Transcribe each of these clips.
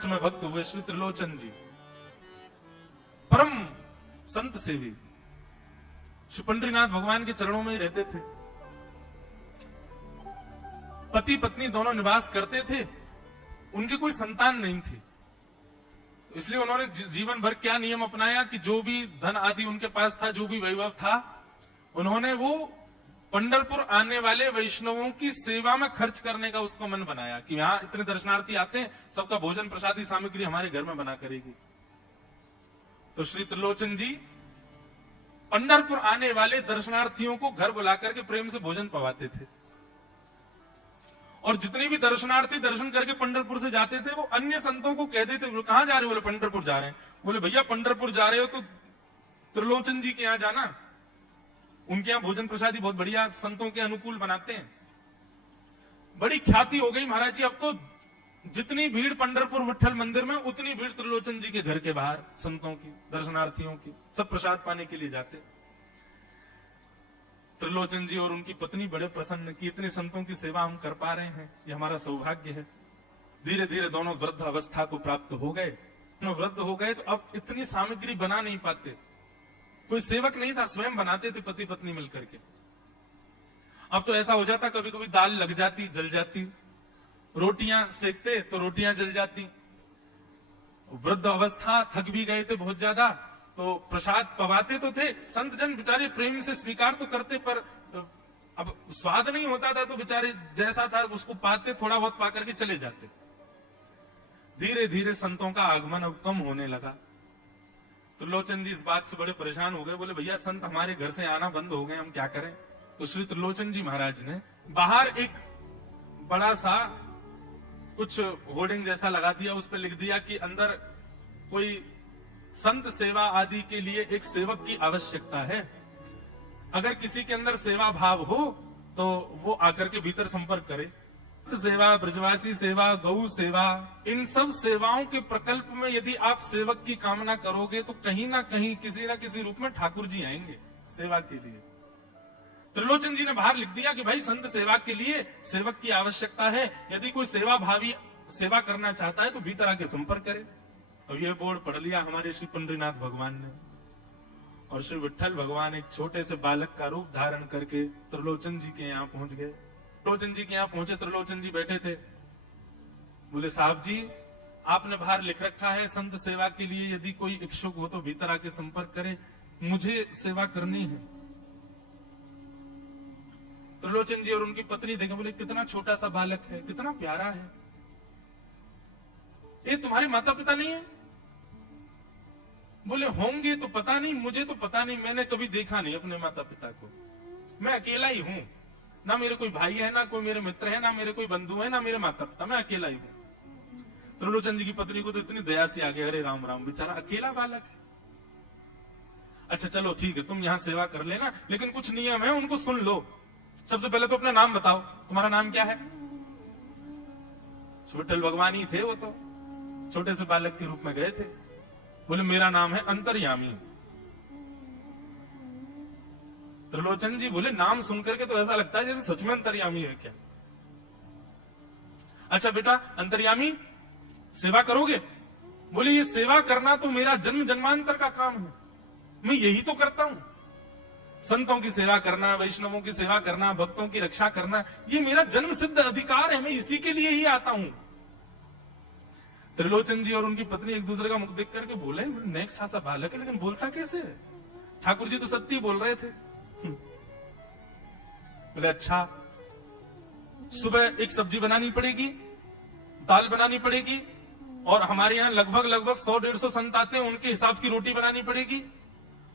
महाराष्ट्र में भक्त हुए श्री त्रिलोचन जी, परम संत सेवी, श्री पंडरीनाथ भगवान के चरणों में ही रहते थे। पति पत्नी दोनों निवास करते थे, उनके कोई संतान नहीं थी। इसलिए उन्होंने जीवन भर क्या नियम अपनाया कि जो भी धन आदि उनके पास था, जो भी वैभव था, उन्होंने वो पंढरपुर आने वाले वैष्णवों की सेवा में खर्च करने का उसको मन बनाया कि यहां इतने दर्शनार्थी आते हैं, सबका भोजन प्रसादी सामग्री हमारे घर में बना करेगी। तो श्री त्रिलोचन जी पंढरपुर आने वाले दर्शनार्थियों को घर बुलाकर के प्रेम से भोजन पवाते थे। और जितने भी दर्शनार्थी दर्शन करके पंढरपुर से जाते थे, वो अन्य संतों को कहते थे, बोले कहां जा रहे हो? बोले पंढरपुर जा रहे हैं। बोले भैया पंढरपुर जा रहे हो तो त्रिलोचन जी के यहां जाना, उनके यहां भोजन प्रसादी बहुत बढ़िया संतों के अनुकूल बनाते हैं। बड़ी ख्याति हो गई महाराज जी, अब तो जितनी भीड़ पंढरपुर विठल मंदिर में, उतनी भीड़ त्रिलोचन जी के घर के बाहर संतों की, दर्शनार्थियों की, सब प्रसाद पाने के लिए जाते। त्रिलोचन जी और उनकी पत्नी बड़े प्रसन्न कि इतने संतों की सेवा हम कर पा रहे हैं, ये हमारा सौभाग्य है। धीरे धीरे दोनों वृद्ध अवस्था को प्राप्त हो गए। वृद्ध हो गए तो अब इतनी सामग्री बना नहीं पाते, कोई सेवक नहीं था, स्वयं बनाते थे पति पत्नी मिलकर के। अब तो ऐसा हो जाता, कभी कभी दाल लग जाती, जल जाती, रोटियां सेकते तो रोटियां जल जाती। वृद्ध अवस्था, थक भी गए थे बहुत ज्यादा, तो प्रसाद पवाते तो थे, संत जन बेचारे प्रेम से स्वीकार तो करते, पर अब स्वाद नहीं होता था, तो बेचारे जैसा था उसको पाते, थोड़ा बहुत पा करके चले जाते। धीरे धीरे संतों का आगमन अब कम होने लगा। त्रिलोचन जी इस बात से बड़े परेशान हो गए, बोले भैया संत हमारे घर से आना बंद हो गए, हम क्या करें? तो श्री त्रिलोचन जी महाराज ने बाहर एक बड़ा सा कुछ होर्डिंग जैसा लगा दिया, उस पर लिख दिया कि अंदर कोई संत सेवा आदि के लिए एक सेवक की आवश्यकता है। अगर किसी के अंदर सेवा भाव हो तो वो आकर के भीतर संपर्क करे। सेवा, ब्रजवासी सेवा, गौ सेवा, इन सब सेवाओं के प्रकल्प में यदि आप सेवक की कामना करोगे तो कहीं ना कहीं किसी ना किसी रूप में ठाकुर जी आएंगे सेवा के लिए। त्रिलोचन जी ने बाहर लिख दिया कि भाई संत सेवा के लिए सेवक की आवश्यकता है, यदि कोई सेवा भावी सेवा करना चाहता है तो भीतर आके संपर्क करे। और ये बोर्ड पढ़ लिया हमारे श्री पंडरीनाथ भगवान ने, और श्री विठल भगवान एक छोटे से बालक का रूप धारण करके त्रिलोचन जी के यहाँ पहुंच गए। त्रिलोचन जी के यहाँ पहुंचे, त्रिलोचन जी बैठे थे। बोले साहब जी, आपने बाहर लिख रखा है संत सेवा के लिए यदि कोई इच्छुक हो तो भीतर आके संपर्क करे, मुझे सेवा करनी है। त्रिलोचन जी और उनकी पत्नी देखे, बोले कितना छोटा सा बालक है, कितना प्यारा है, ये तुम्हारे माता पिता नहीं है? बोले होंगे तो पता नहीं, मुझे तो पता नहीं, मैंने कभी देखा नहीं अपने माता पिता को, मैं अकेला ही हूं, ना मेरे कोई भाई है, ना कोई मेरे मित्र है, ना मेरे कोई बंधु है, ना मेरे माता पिता, मैं अकेला ही हूं। त्रिलोचन जी की पत्नी को तो इतनी दया सी आ गई, अरे राम राम, बेचारा अकेला बालक है। अच्छा चलो ठीक है, तुम यहाँ सेवा कर लेना, लेकिन कुछ नियम है उनको सुन लो। सबसे पहले तो अपना नाम बताओ, तुम्हारा नाम क्या है? विठल भगवान ही थे वो, तो छोटे से बालक के रूप में गए थे। बोले मेरा नाम है अंतर्यामी। त्रिलोचन जी बोले नाम सुनकर के तो ऐसा लगता है जैसे सच में अंतर्यामी है क्या? अच्छा बेटा अंतर्यामी, सेवा करोगे? बोले ये सेवा करना तो मेरा जन्म जन्मांतर का काम है, मैं यही तो करता हूं। संतों की सेवा करना, वैष्णवों की सेवा करना, भक्तों की रक्षा करना, ये मेरा जन्म सिद्ध अधिकार है, मैं इसी के लिए ही आता हूं। त्रिलोचन जी और उनकी पत्नी एक दूसरे का मुख देख करके बोले नेक्स्ट सा बालक है, लेकिन बोलता कैसे है? ठाकुर जी तो सत्य बोल रहे थे। बोले अच्छा, सुबह एक सब्जी बनानी पड़ेगी, दाल बनानी पड़ेगी, और हमारे यहाँ लगभग 100-150 संत आते हैं, उनके हिसाब की रोटी बनानी पड़ेगी,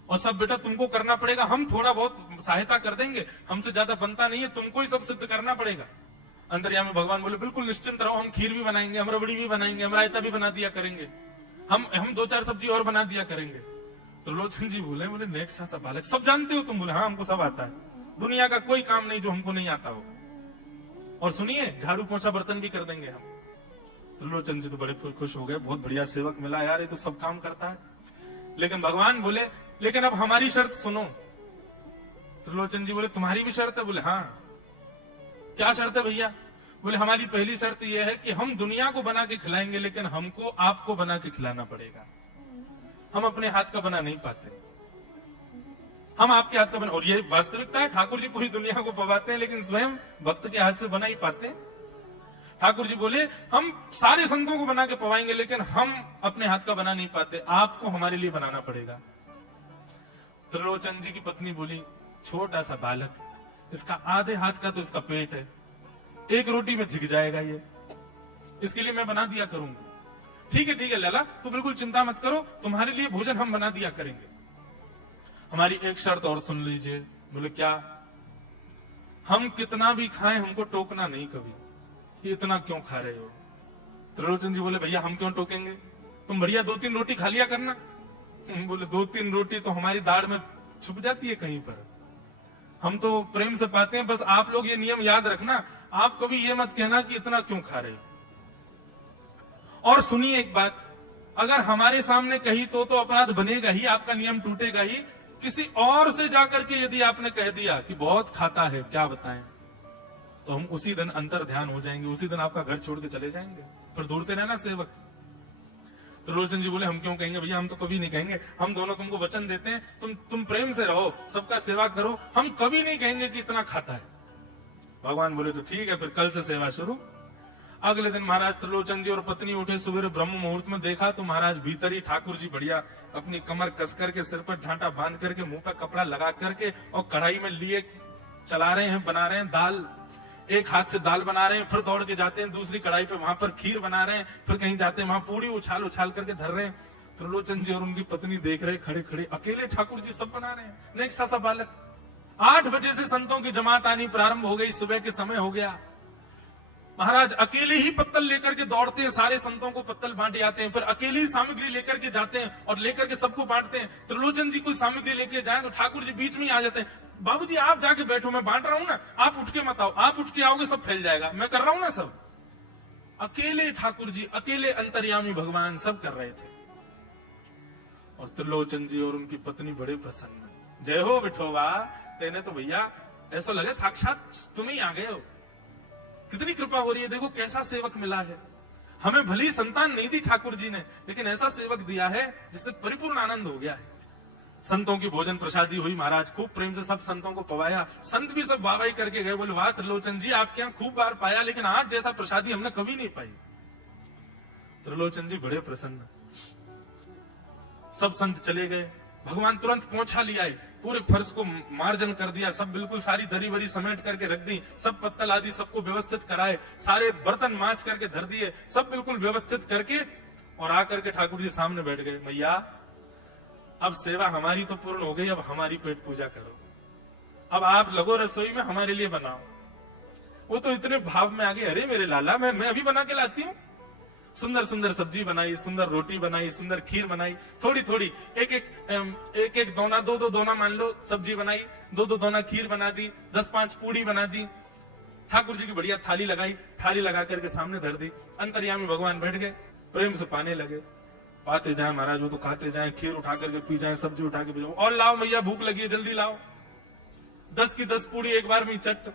और सब बेटा तुमको करना पड़ेगा, हम थोड़ा बहुत सहायता कर देंगे, हमसे ज्यादा बनता नहीं है, तुमको ही सब सिद्ध करना पड़ेगा। अंतर्यामी भगवान बोले बिल्कुल निश्चिंत रहो, हम खीर भी बनाएंगे, हम रबड़ी भी बनाएंगे, हम रायता भी बना दिया करेंगे, हम 2-4 सब्जी और बना दिया करेंगे। त्रिलोचन जी बोले नेक्स्ट सा बालक, सब जानते हो तुम? बोले हाँ हमको सब आता है, दुनिया का कोई काम नहीं जो हमको नहीं आता हो, और सुनिए झाड़ू पोछा बर्तन भी कर देंगे हम। त्रिलोचन जी तो बड़े खुश हो गए, बहुत बढ़िया सेवक मिला यार, ये तो सब काम करता है। लेकिन भगवान बोले लेकिन अब हमारी शर्त सुनो। त्रिलोचन जी बोले तुम्हारी भी शर्त है? बोले हाँ। क्या शर्त है भैया? बोले हमारी पहली शर्त यह है कि हम दुनिया को बना के खिलाएंगे, लेकिन हमको आपको बना के खिलाना पड़ेगा। हम अपने हाथ का बना नहीं पाते, हम आपके हाथ का बना। और ये वास्तविकता है, ठाकुर जी पूरी दुनिया को पवाते हैं, लेकिन स्वयं भक्त के हाथ से बना ही पाते हैं। ठाकुर जी बोले हम सारे संतों को बना के पवाएंगे, लेकिन हम अपने हाथ का बना नहीं पाते, आपको हमारे लिए बनाना पड़ेगा। त्रिलोचन जी की पत्नी बोली, छोटा सा बालक, इसका आधे हाथ का तो इसका पेट है, एक रोटी में झिक जाएगा ये, इसके लिए मैं बना दिया करूंगी। ठीक है लला, तो बिल्कुल चिंता मत करो, तुम्हारे लिए भोजन हम बना दिया करेंगे। हमारी एक शर्त और सुन लीजिए। बोले क्या? हम कितना भी खाएं हमको टोकना नहीं कभी, कि इतना क्यों खा रहे हो। त्रिलोचन जी बोले भैया हम क्यों टोकेंगे, तुम बढ़िया 2-3 रोटी खा लिया करना। बोले 2-3 रोटी तो हमारी दाढ़ में छुप जाती है कहीं पर, हम तो प्रेम से पाते हैं। बस आप लोग ये नियम याद रखना, आप कभी ये मत कहना कि इतना क्यों खा रहे हो। और सुनिए एक बात, अगर हमारे सामने कही तो अपराध बनेगा ही, आपका नियम टूटेगा ही। किसी और से जाकर के यदि आपने कह दिया कि बहुत खाता है, क्या बताएं, तो हम उसी दिन अंतर ध्यान हो जाएंगे, उसी दिन आपका घर छोड़ के चले जाएंगे, फिर दूरते रहना सेवक। तो त्रिलोचन जी बोले हम क्यों कहेंगे भैया, हम तो कभी नहीं कहेंगे, हम दोनों तुमको वचन देते हैं, तुम प्रेम से रहो, सबका सेवा करो, हम कभी नहीं कहेंगे कि इतना खाता है। भगवान बोले तो ठीक है, फिर कल से सेवा शुरू। अगले दिन महाराज त्रिलोचन जी और पत्नी उठे, सवेरे ब्रह्म मुहूर्त में देखा तो महाराज भीतर ही ठाकुर जी बढ़िया अपनी कमर कस करके, सिर पर ढांटा बांध करके, मुंह पर कपड़ा लगा करके, और कढ़ाई में लिए चला रहे हैं, बना रहे हैं दाल। एक हाथ से दाल बना रहे हैं, फिर दौड़ के जाते हैं दूसरी कढ़ाई पे, वहां पर खीर बना रहे हैं, फिर कहीं जाते हैं वहां पूरी उछाल उछाल करके धर रहे हैं। त्रिलोचन जी और उनकी पत्नी देख रहे खड़े खड़े, अकेले ठाकुर जी सब बना रहे हैं, नेक सा बालक। 8 बजे से संतों की जमात आनी प्रारंभ हो गई, सुबह के समय हो गया। महाराज अकेले ही पत्तल लेकर के दौड़ते हैं, सारे संतों को पत्तल बांटे आते हैं, फिर अकेले ही सामग्री लेकर के जाते हैं और लेकर के सबको बांटते हैं। त्रिलोचन जी कोई सामग्री लेके जाए तो ठाकुर जी बीच में ही आ जाते हैं, बाबूजी आप जाके बैठो, मैं बांट रहा हूं ना, आप उठ के मत आओ, आप उठ के आओगे सब फैल जाएगा, मैं कर रहा हूं ना सब। अकेले ठाकुर जी, अकेले अंतर्यामी भगवान सब कर रहे थे। और त्रिलोचन जी और उनकी पत्नी बड़े प्रसन्न, जय हो विठोबा, तेने तो भैया ऐसा लगे साक्षात तुम ही आ गए हो, कितनी कृपा हो रही है, देखो कैसा सेवक मिला है। हमें भली संतान नहीं दी ठाकुर जी ने, लेकिन ऐसा सेवक दिया है जिससे परिपूर्ण आनंद हो गया है। संतों की भोजन प्रसादी हुई, महाराज खूब प्रेम से सब संतों को पवाया, संत भी सब वाहवाही करके गए, बोले वाह त्रिलोचन जी आपके यहाँ खूब बार पाया, लेकिन आज जैसा प्रसादी हमने कभी नहीं पाई। त्रिलोचन जी बड़े प्रसन्न। सब संत चले गए, भगवान तुरंत पोंछा लिया है, पूरे फर्श को मार्जन कर दिया, सब बिल्कुल सारी दरी वरी समेट करके रख दी, सब पत्तल आदि सबको व्यवस्थित कराए, सारे बर्तन मांज करके धर दिए, सब बिल्कुल व्यवस्थित करके, और आकर के ठाकुर जी सामने बैठ गए। मैया अब सेवा हमारी तो पूर्ण हो गई, अब हमारी पेट पूजा करो, अब आप लगो रसोई में, हमारे लिए बनाओ। वो तो इतने भाव में आ गए, अरे मेरे लाला मैं अभी बना के लाती हूँ। सुंदर सुंदर सब्जी बनाई, सुंदर रोटी बनाई, सुंदर खीर बनाई, थोड़ी थोड़ी एक दोना, दो दोना मान लो सब्जी बनाई, दो दोना खीर बना दी, 10-5 पूड़ी बना दी, ठाकुर जी की बढ़िया थाली लगाई, थाली लगा करके सामने धर दी। अंतर्यामी भगवान बैठ गए, प्रेम से पाने लगे, पाते जाए महाराज, वो तो खाते जाए, खीर उठा करके पी जाए, सब्जी उठा के पी जाए, और लाओ मैया भूख लगी है जल्दी लाओ। 10 की 10 पूड़ी एक बार में चट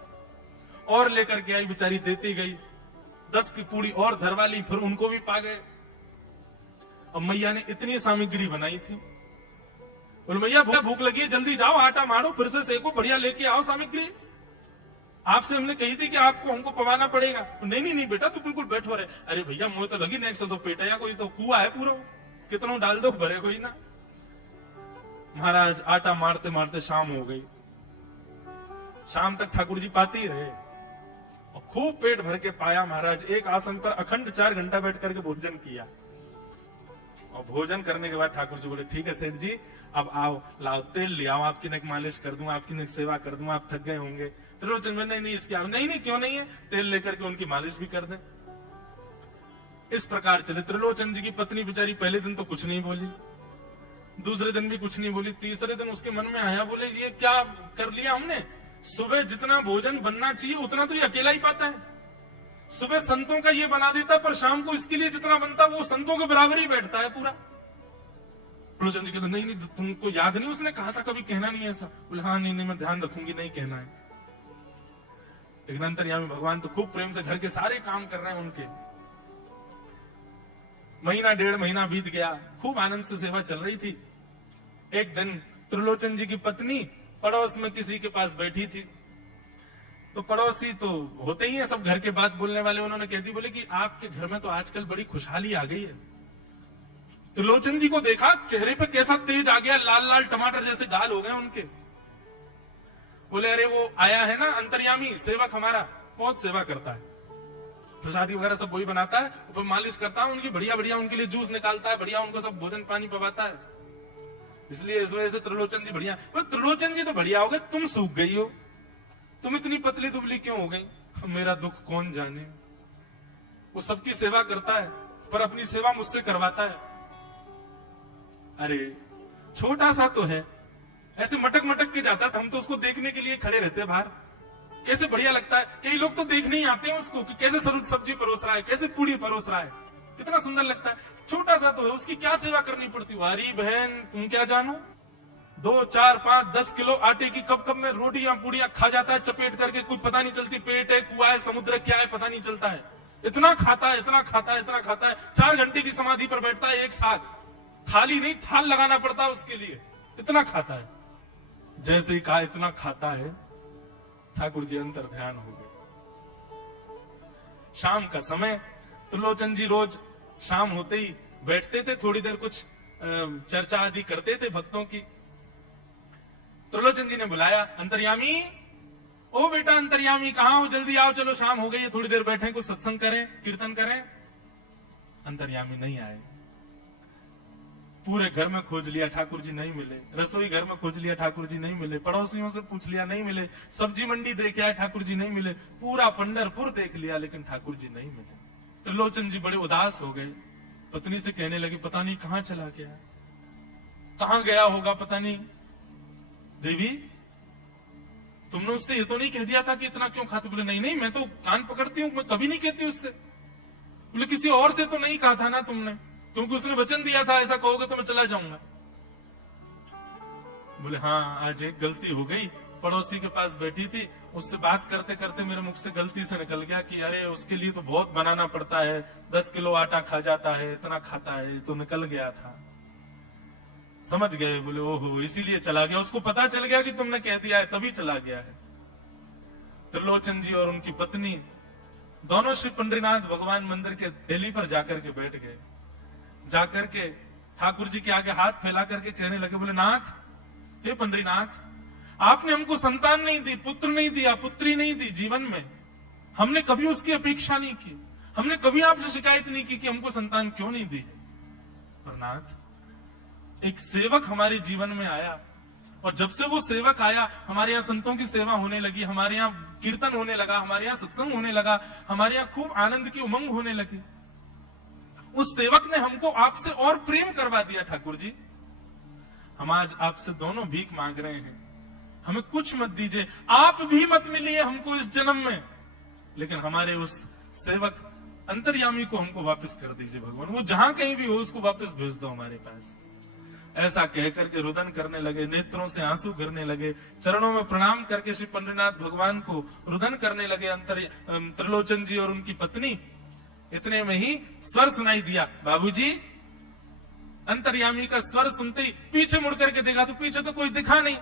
और लेकर के आई, बेचारी देती गई, 10 की पूड़ी और धरवा ली, फिर उनको भी पा गए। अब मैया ने इतनी सामग्री बनाई थी, बोले मैया भूख लगी है जल्दी जाओ, आटा मारो, फिर से सेको, बढ़िया लेके आओ सामग्री, आपसे हमने कही थी कि आपको हमको पवाना पड़ेगा। नहीं बेटा तू बिल्कुल बैठो रहे। अरे भैया मुझे तो लगी नेक्स्ट सौ पेट है, कोई तो कुआ है पूरा, कितना डाल दो भरे कोई ना। महाराज आटा मारते मारते शाम हो गई, शाम तक ठाकुर जी पाते ही रहे और खूब पेट भर के पाया। महाराज एक आसन पर अखंड 4 घंटा बैठ करके भोजन किया, और भोजन करने के बाद ठाकुर जी बोले ठीक है सेठ जी अब आओ, लाओ तेल ले आओ, आपकी नेक मालिश कर दूं, आपकी नेक सेवा कर दूं, आप थक गए होंगे। त्रिलोचन में नहीं इसके नहीं क्यों नहीं है, तेल लेकर के उनकी मालिश भी कर दें। इस प्रकार चले। त्रिलोचन जी की पत्नी बेचारी पहले दिन तो कुछ नहीं बोली, दूसरे दिन भी कुछ नहीं बोली, तीसरे दिन उसके मन में आया, बोले ये क्या कर लिया हमने, सुबह जितना भोजन बनना चाहिए उतना तो ये अकेला ही पाता है, सुबह संतों का ये बना देता है, पर शाम को इसके लिए जितना बनता है वो संतों के बराबर ही बैठता है पूरा। त्रिलोचन जी कहते नहीं तुमको याद नहीं उसने कहा था कभी कहना नहीं ऐसा। बोले हाँ नहीं मैं ध्यान रखूंगी, नहीं कहना है। लेकिन अंतर्यामी भगवान तो खूब प्रेम से घर के सारे काम कर रहे हैं उनके। महीना 1.5 महीना बीत गया, खूब आनंद से सेवा चल रही थी। एक दिन त्रिलोचन जी की पत्नी पड़ोस में किसी के पास बैठी थी, तो पड़ोसी तो होते ही है सब घर के बात बोलने वाले, उन्होंने कह दी, बोले कि आपके घर में तो आजकल बड़ी खुशहाली आ गई है। त्रिलोचन जी को देखा, चेहरे पे कैसा तेज आ गया, लाल लाल टमाटर जैसे गाल हो गए उनके। बोले अरे वो आया है ना अंतर्यामी सेवक हमारा, बहुत सेवा करता है, प्रसादी वगैरह सब वही बनाता है, ऊपर मालिश करता है उनकी, बढ़िया बढ़िया उनके लिए जूस निकालता है, बढ़िया उनको सब भोजन पानी पवाता है, इसलिए इस वजह से त्रिलोचन जी बढ़िया। त्रिलोचन जी तो बढ़िया हो गए, तुम सूख गई हो, तुम इतनी पतली दुबली क्यों हो गई? मेरा दुख कौन जाने। वो सबकी सेवा करता है पर अपनी सेवा मुझसे करवाता है। अरे छोटा सा तो है, ऐसे मटक मटक के जाता है, हम तो उसको देखने के लिए खड़े रहते हैं बाहर, कैसे बढ़िया लगता है। कई लोग तो देखने ही आते हैं उसको कि कैसे सब्जी परोस रहा है, कैसे पूड़ी परोस रहा है, कितना सुंदर लगता है। छोटा सा तो है, उसकी क्या सेवा करनी पड़ती है। अरे बहन तुम क्या जानो, 2, 4, 5, 10 किलो आटे की कब कब में रोटियां पूड़ियां खा जाता है चपेट करके, कुछ पता नहीं चलती, पेट है कुआ है समुद्र क्या है पता नहीं चलता है, इतना खाता है इतना खाता है इतना खाता है। 4 घंटे की समाधि पर बैठता है एक साथ, थाली नहीं थाल लगाना पड़ता है उसके लिए, इतना खाता है। जैसे ही कहा इतना खाता है, ठाकुर जी अंतर ध्यान हो गए। शाम का समय, त्रिलोचन जी रोज शाम होते ही बैठते थे, थोड़ी देर कुछ चर्चा आदि करते थे भक्तों की। त्रिलोचन जी ने बुलाया, अंतर्यामी, ओ बेटा अंतर्यामी कहाँ हो, जल्दी आओ, चलो शाम हो गई है, थोड़ी देर बैठे कुछ सत्संग करें कीर्तन करें। अंतर्यामी नहीं आए, पूरे घर में खोज लिया, ठाकुर जी नहीं मिले, रसोई घर में खोज लिया, ठाकुर जी नहीं मिले, पड़ोसियों से पूछ लिया नहीं मिले, सब्जी मंडी देख आए, ठाकुर जी नहीं मिले, पूरा पंढरपुर देख लिया लेकिन ठाकुर जी नहीं मिले। त्रिलोचन जी बड़े उदास हो गए, पत्नी से कहने लगे पता नहीं कहां चला गया, कहां गया होगा पता नहीं। देवी तुमने उससे ये तो नहीं कह दिया था कि इतना क्यों खाते? बोले नहीं नहीं, मैं तो कान पकड़ती हूँ, मैं कभी नहीं कहती उससे। बोले किसी और से तो नहीं कहा था ना तुमने, क्योंकि उसने वचन दिया था ऐसा कहोगे तो मैं चला जाऊंगा। बोले हाँ आज एक गलती हो गई, पड़ोसी के पास बैठी थी, उससे बात करते करते मेरे मुख से गलती से निकल गया कि अरे उसके लिए तो बहुत बनाना पड़ता है, 10 किलो आटा खा जाता है, इतना खाता है, तो निकल गया था। समझ गए? बोले ओहो इसीलिए चला गया, उसको पता चल गया कि तुमने कह दिया है तभी चला गया है। त्रिलोचन जी और उनकी पत्नी दोनों श्री पंडरीनाथ भगवान मंदिर के देली पर जाकर के बैठ गए। जाकर के ठाकुर जी के आगे हाथ फैला करके कहने लगे, बोले नाथ, हे पंडरीनाथ, आपने हमको संतान नहीं दी, पुत्र नहीं दिया, पुत्री नहीं दी जीवन में, हमने कभी उसकी अपेक्षा नहीं की, हमने कभी आपसे शिकायत नहीं की कि हमको संतान क्यों नहीं दी। पर नाथ, एक सेवक हमारे जीवन में आया, और जब से वो सेवक आया हमारे यहाँ संतों की सेवा होने लगी, हमारे यहाँ कीर्तन होने लगा, हमारे यहाँ सत्संग होने लगा, हमारे यहाँ खूब आनंद की उमंग होने लगी। उस सेवक ने हमको आपसे और प्रेम करवा दिया। ठाकुर जी हम आज आपसे दोनों भीख मांग रहे हैं, हमें कुछ मत दीजिए, आप भी मत मिलिए हमको इस जन्म में, लेकिन हमारे उस सेवक अंतर्यामी को हमको वापस कर दीजिए भगवान, वो जहां कहीं भी हो उसको वापस भेज दो हमारे पास। ऐसा कहकर के रुदन करने लगे, नेत्रों से आंसू गिरने लगे, चरणों में प्रणाम करके श्री पंडरीनाथ भगवान को रुदन करने लगे त्रिलोचन जी और उनकी पत्नी। इतने में ही स्वर सुनाई दिया, बाबूजी। अंतर्यामी का स्वर सुनते ही पीछे मुड़ करके देखा तो पीछे तो कोई दिखा नहीं।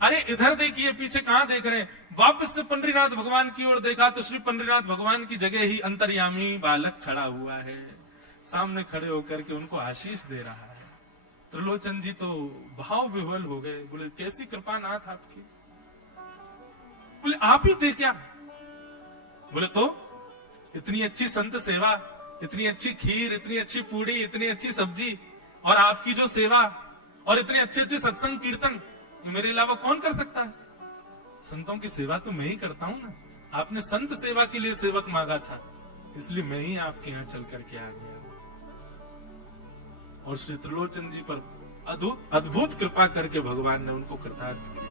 अरे इधर देखिए, पीछे कहां देख रहे हैं? वापस से पंडरीनाथ भगवान की ओर देखा तो श्री पंडरीनाथ भगवान की जगह ही अंतर्यामी बालक खड़ा हुआ है, सामने खड़े होकर के उनको आशीष दे रहा है। त्रिलोचन जी तो भाव विह्वल हो गए, बोले कैसी कृपा नाथ आपकी। बोले आप ही थे क्या? बोले तो इतनी अच्छी संत सेवा, इतनी अच्छी खीर, इतनी अच्छी पूड़ी, इतनी अच्छी सब्जी, और आपकी जो सेवा, और इतने अच्छे अच्छे सत्संग कीर्तन, मेरे अलावा कौन कर सकता है? संतों की सेवा तो मैं ही करता हूं ना, आपने संत सेवा के लिए सेवक मांगा था, इसलिए मैं ही आपके यहाँ चल करके आ गया। और श्री त्रिलोचन जी पर अद्भुत कृपा करके भगवान ने उनको कृतार्थ किया।